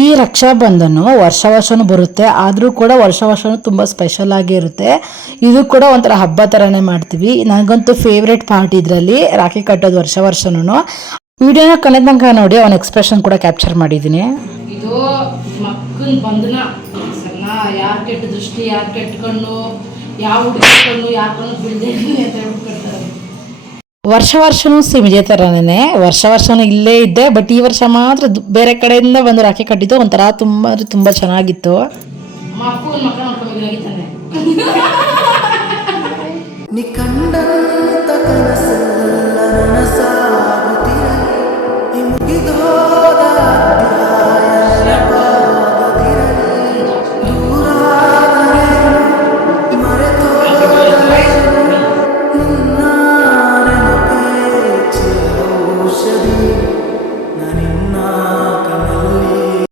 ಈ ರಕ್ಷಾ ಬಂಧನ ವರ್ಷನೂ ಬರುತ್ತೆ, ಆದರೂ ಕೂಡ ವರ್ಷನೂ ತುಂಬ ಸ್ಪೆಷಲ್ ಆಗಿ ಇರುತ್ತೆ. ಇದು ಕೂಡ ಒಂಥರ ಹಬ್ಬ ಥರನೇ ಮಾಡ್ತೀವಿ. ನನಗಂತೂ ಫೇವ್ರೆಟ್ ಪಾರ್ಟ್ ಇದರಲ್ಲಿ ರಾಖಿ ಕಟ್ಟೋದು ವರ್ಷನೂ. ವಿಡಿಯೋನ ಕಳೆದ ತನಕ ನೋಡಿ ಅವನ ಎಕ್ಸ್ಪ್ರೆಷನ್ ಕೂಡ ಕ್ಯಾಪ್ಚರ್ ಮಾಡಿದ್ದೀನಿ. ಇದು ಮಕ್ಕಳ ಬಂಧನ ಸಣ್ಣ, ಯಾರು ಕೆಟ್ಟ ದೃಷ್ಟಿ, ಯಾರು ಕೆಟ್ಟ ಕಣ್ಣು, ಯಾವ ಹುಡುಗಿ ಕಣ್ಣು, ಯಾರ ಕಣ್ಣು ಬೀಳದೆ ಅಂತ ಹೇಳ್ಬಿಡ್ತಾರೆ. ವರ್ಷನೂ ಸೇಮ್ ಇದೇ ಥರನೇ ವರ್ಷನೂ ಇಲ್ಲೇ ಇದ್ದೆ. ಬಟ್ ಈ ವರ್ಷ ಮಾತ್ರ ಬೇರೆ ಕಡೆಯಿಂದ ಬಂದು ರಾಖಿ ಕಟ್ಟಿದ್ದು ಒಂಥರ ತುಂಬ ಚೆನ್ನಾಗಿತ್ತು. ಮಕ್ಕಳು ಮಕ್ಕಳ ಮಾಡ್ಕೊಂಡಿದ್ದಾಗಿತ್ತಾನೆ ನಿ ಕಂಡಂತ ಕನಸೆಲ್ಲ ನನಸಾಗುತ್ತಿರಲಿ, ಈ ಮುಗಿದೋದ